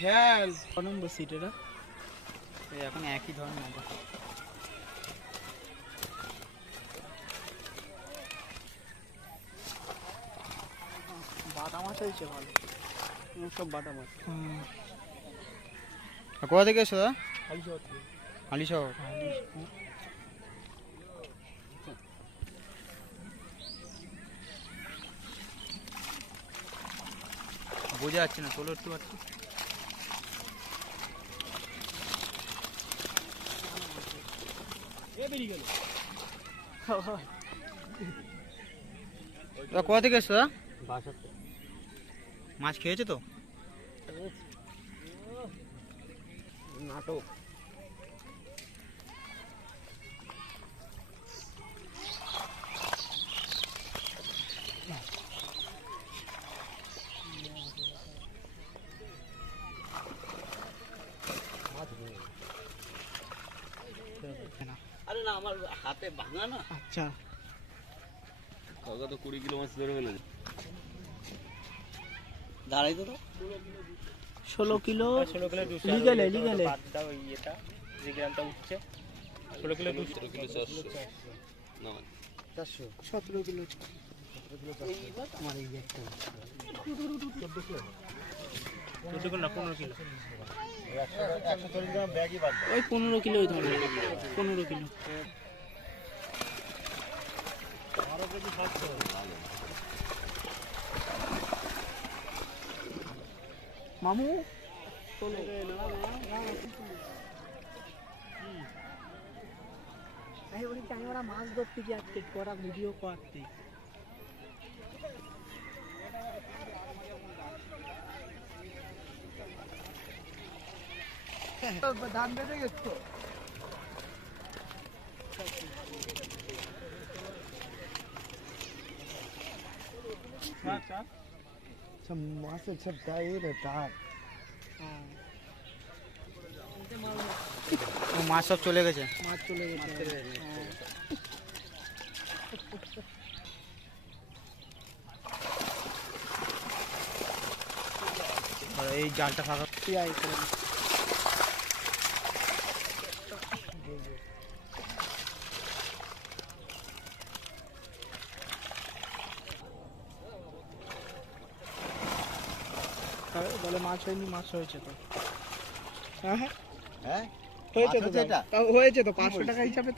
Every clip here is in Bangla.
ফেল ক নম্বর সিট এটা? এখন একই ধরনের মাছ। বাটা মাছ হয়েছে ভালো, সব বাটা মাছ। কোথা থেকে এসো দাদা? হালি শহর। হালি শহর। বোঝা যাচ্ছে না, তোলো একটু পাচ্ছি। কোথা থেকে এসছো দাদা? মাছ খেয়েছো তো? নাটক। আরে না, আমার হাতে ভাঙা না। আচ্ছা, কাকা তো 20 কিলো মাছ ধরে ফেলেছে। দাঁড়াই তো 16 কিলো লিগালে বাদ দাও ইয়েটা, যে গ্রামটা উঠছে 16 কিলো 17 কিলো 400 না 400 17 কিলো আমার এই একটা 14 কিলো না 15 কিলো 140 গ্রাম ব্যাগই বাদ দাও। ওই 15 কিলোই ধরে, 15 কিলো। আরো কেজি 700 মামু চলে গেল না এই বলি টাইম ওরা মাছ ধরতে যাচ্ছে, করা ভিডিও করতে। ধান বেঁধে গেছো মাছের সব গায়ে তার মাছ সব চলে গেছে। মাছ চলে গেছে। এই জালটা ফাঁকা। বলে মাছ হয়নি, মাছ হয়েছে তো। হ্যাঁ হ্যাঁ হয়েছে তো, তাও হয়েছে তো 500 টাকা হিসাবে।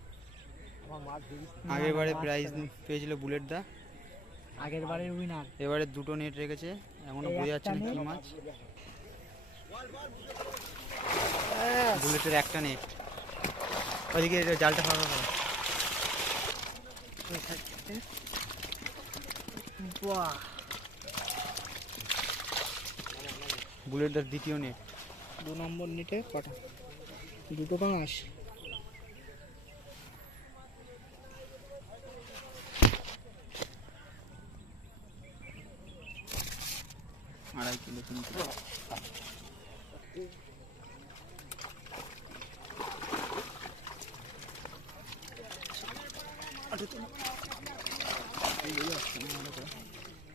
আগের বারে প্রাইজ পেয়েছিল বুলেট দা, আগের বারের উইনার। এবারে দুটো নেট রেখেছে, এমনও বোঝা যাচ্ছে না কি মাছ। বুলেটের একটা নেট। ওইদিকে জালটা ফাঁকা করো। বাহ, বুলেটদার দ্বিতীয় নেট। 2 নম্বর নেটে কটা? দুটো পাঁচ। আড়াই কিলো 3 কিলো।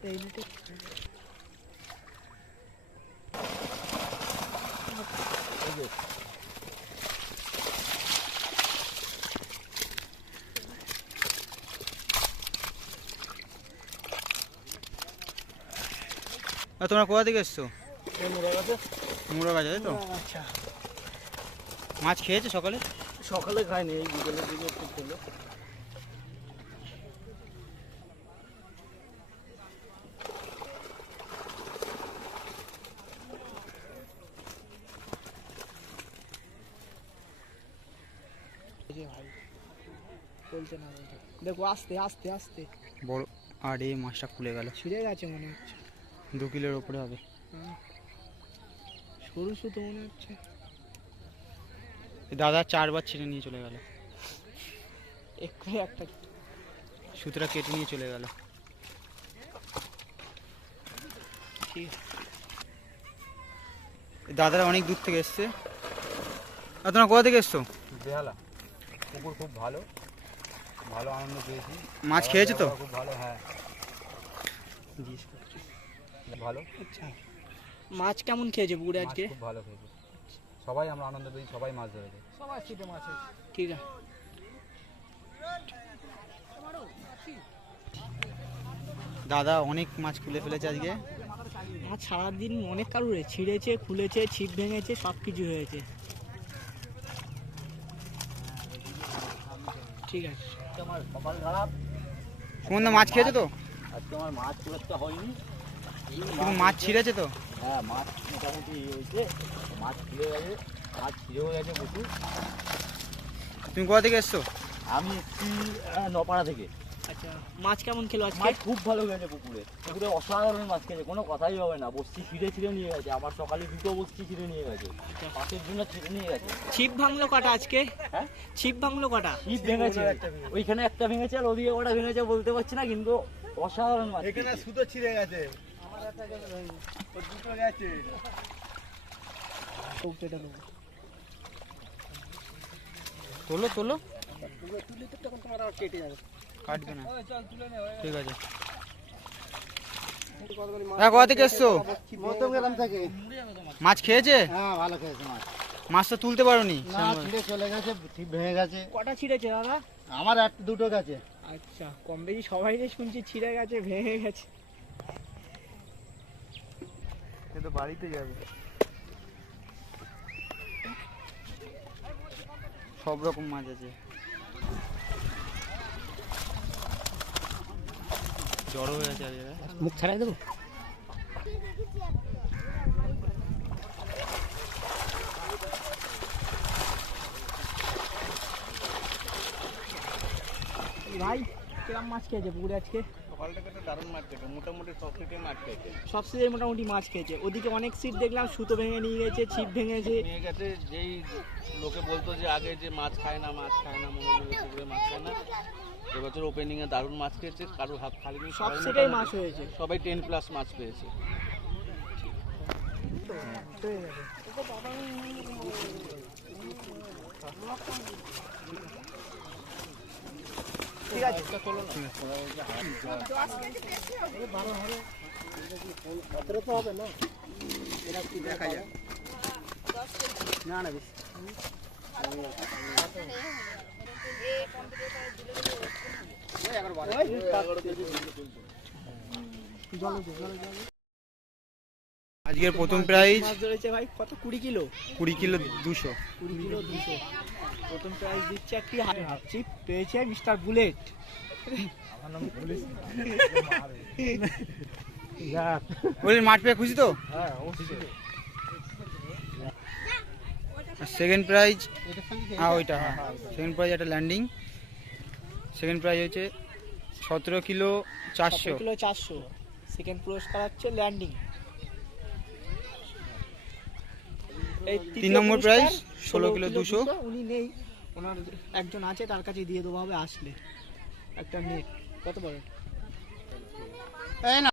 এই নেটে তোমরা কোথা থেকে এসছো? মুড়াগাছা, তাই তো? আচ্ছা, মাছ খেয়েছো সকালে? সকালে খাইনি, এই বিকেলের দিকে একটু খেলো। দেখো আস্তে আস্তে আস্তে বড়। আর এই মাছটা খুলে গেল, ছিঁড়ে গেছে মনে হচ্ছে। 2 কিলোর উপরে হবে। সরু সুতো মনে হচ্ছে। দাদা 4 বার ছিঁড়ে নিয়ে চলে গেল, একটু একটা সুতোটা কেটে নিয়ে চলে গেল। দাদারা অনেক দূর থেকে এসছে। আর তোমরা কোথা থেকে এসছো? বেহালা। পুকুর খুব ভালো, ভালো আনন্দ পেয়েছি। মাছ খেয়েছো তো? খুব ভালো, হ্যাঁ জিজ্ঞেস করছি। ভালো। আচ্ছা, মাছ কেমন খেয়েছে পুকুরে মাছ আজকে? খুব ভালো খেয়েছে, সবাই আমরা আনন্দ পেয়েছি, সবাই মাছ ধরেছে। ঠিক আছে। দাদা অনেক মাছ খুলে ফেলেছে আজকে। মাছ সারাদিন অনেক কারুরে ছিঁড়েছে, খুলেছে, ছিপ ভেঙেছে, সব কিছু হয়েছে। ঠিক আছে। আমার কপাল খারাপ, সুমন মাছ খেয়েছে তো? আজকে আমার মাছ খুব একটা হয়নি। তুমি মাছ ছিঁড়েছে তো? হ্যাঁ, মাছ মোটামুটি হয়েছে, মাছ ছিঁড়ে গেছে, মাছ ছিঁড়েও গেছে প্রচুর। তুমি কোথা থেকে এসছো? আমি এসছি নপাড়া থেকে। আচ্ছা, মাছ কেমন খেলো আজকে? মাছ খুব ভালো গেছে পুকুরে, পুকুরে অসাধারণ মাছ খেয়েছে, কোনো কথাই হবে না। বস্তি ছিঁড়ে ছিঁড়ে নিয়ে গেছে, আমার সকালে 2টো বস্তি ছিঁড়ে নিয়ে গেছে, মাছের জন্য ছিঁড়ে নিয়ে গেছে। ছিপ ভাঙলো কটা আজকে? হ্যাঁ, ছিপ ভাঙলো কটা? ছিপ ভেঙেছে, ওইখানে একটা ভেঙেছে আর ওদিকে কটা ভেঙেছে বলতে পারছি না, কিন্তু অসাধারণ মাছ এখানে খেয়েছে। সুতো ছিঁড়ে গেছে, ওর দুটো গেছে। তোলো তোলো, কাটবে না, ঠিক আছে। হ্যাঁ, কোথা থেকে এসছো? প্রথম গ্রাম থেকে। মাছ খেয়েছে? হ্যাঁ, ভালো খেয়েছে মাছ। মাছটা তুলতে পারোনি? না, ছিঁড়ে চলে গেছে, ঠিক ভেঙে গেছে। কটা ছিঁড়েছে দাদা? আমার দুটো গেছে। আচ্ছা, কম বেশি সবাই শুনছি ছিঁড়ে গেছে, ভেঙে গেছে। সে তো বাড়িতে যাবে। সব রকম মাছ আছে। জড়ো হয়ে আছে আজকে। মুখ ছাড়াই দেবো। ভাই কিরম মাছ খেয়েছে পুকুরে আজকে? সকালটাকে তো দারুণ মাছ খেয়েছে, মোটামুটি সব সিটে মাছ খেয়েছে। সব সিজে মোটামুটি মাছ খেয়েছে। ওদিকে অনেক সিট দেখলাম সুতো ভেঙে নিয়ে গেছে, ছিপ ভেঙেছে। নিয়ে গেছে, যেই লোকে বলতো যে আগে যে মাছ খায় না মনে হয় পুকুরে মাছ খায় না, এবছর ওপেনিং এ দারুণ মাছ খেয়েছে, কারোর হাত খালি নেই, সব সবাই সিটেই মোটামুটি- মাছ হয়েছে। সবাই 10+ মাছ পেয়েছে। ঠিক আছে। দেখা যাক। না না বেশি। আজকের প্রথম প্রাইজ মাছ ধরেছে ভাই কত? 20 কিলো। 20 কিলো 200। 20 কিলো 200। প্রথম প্রাইজ দিচ্ছে একটি ছিপ, পেয়েছে মিস্টার বুলেট। বলি মাঠ পেয়ে খুশি তো? সেকেন্ড প্রাইজ, হ্যাঁ ওইটা, হ্যাঁ সেকেন্ড প্রাইজ একটা ল্যান্ডিং। সেকেন্ড প্রাইজ হচ্ছে 17 কিলো 400। 17 কিলো 400। সেকেন্ড পুরস্কার হচ্ছে ল্যান্ডিং। এই 3 নম্বর প্রাইজ 16 কিলো 200। উনি নেই, ওনার একজন আছে, তার কাছে দিয়ে দেবো হবে আসলে। একটা নেট কত বড়? এই না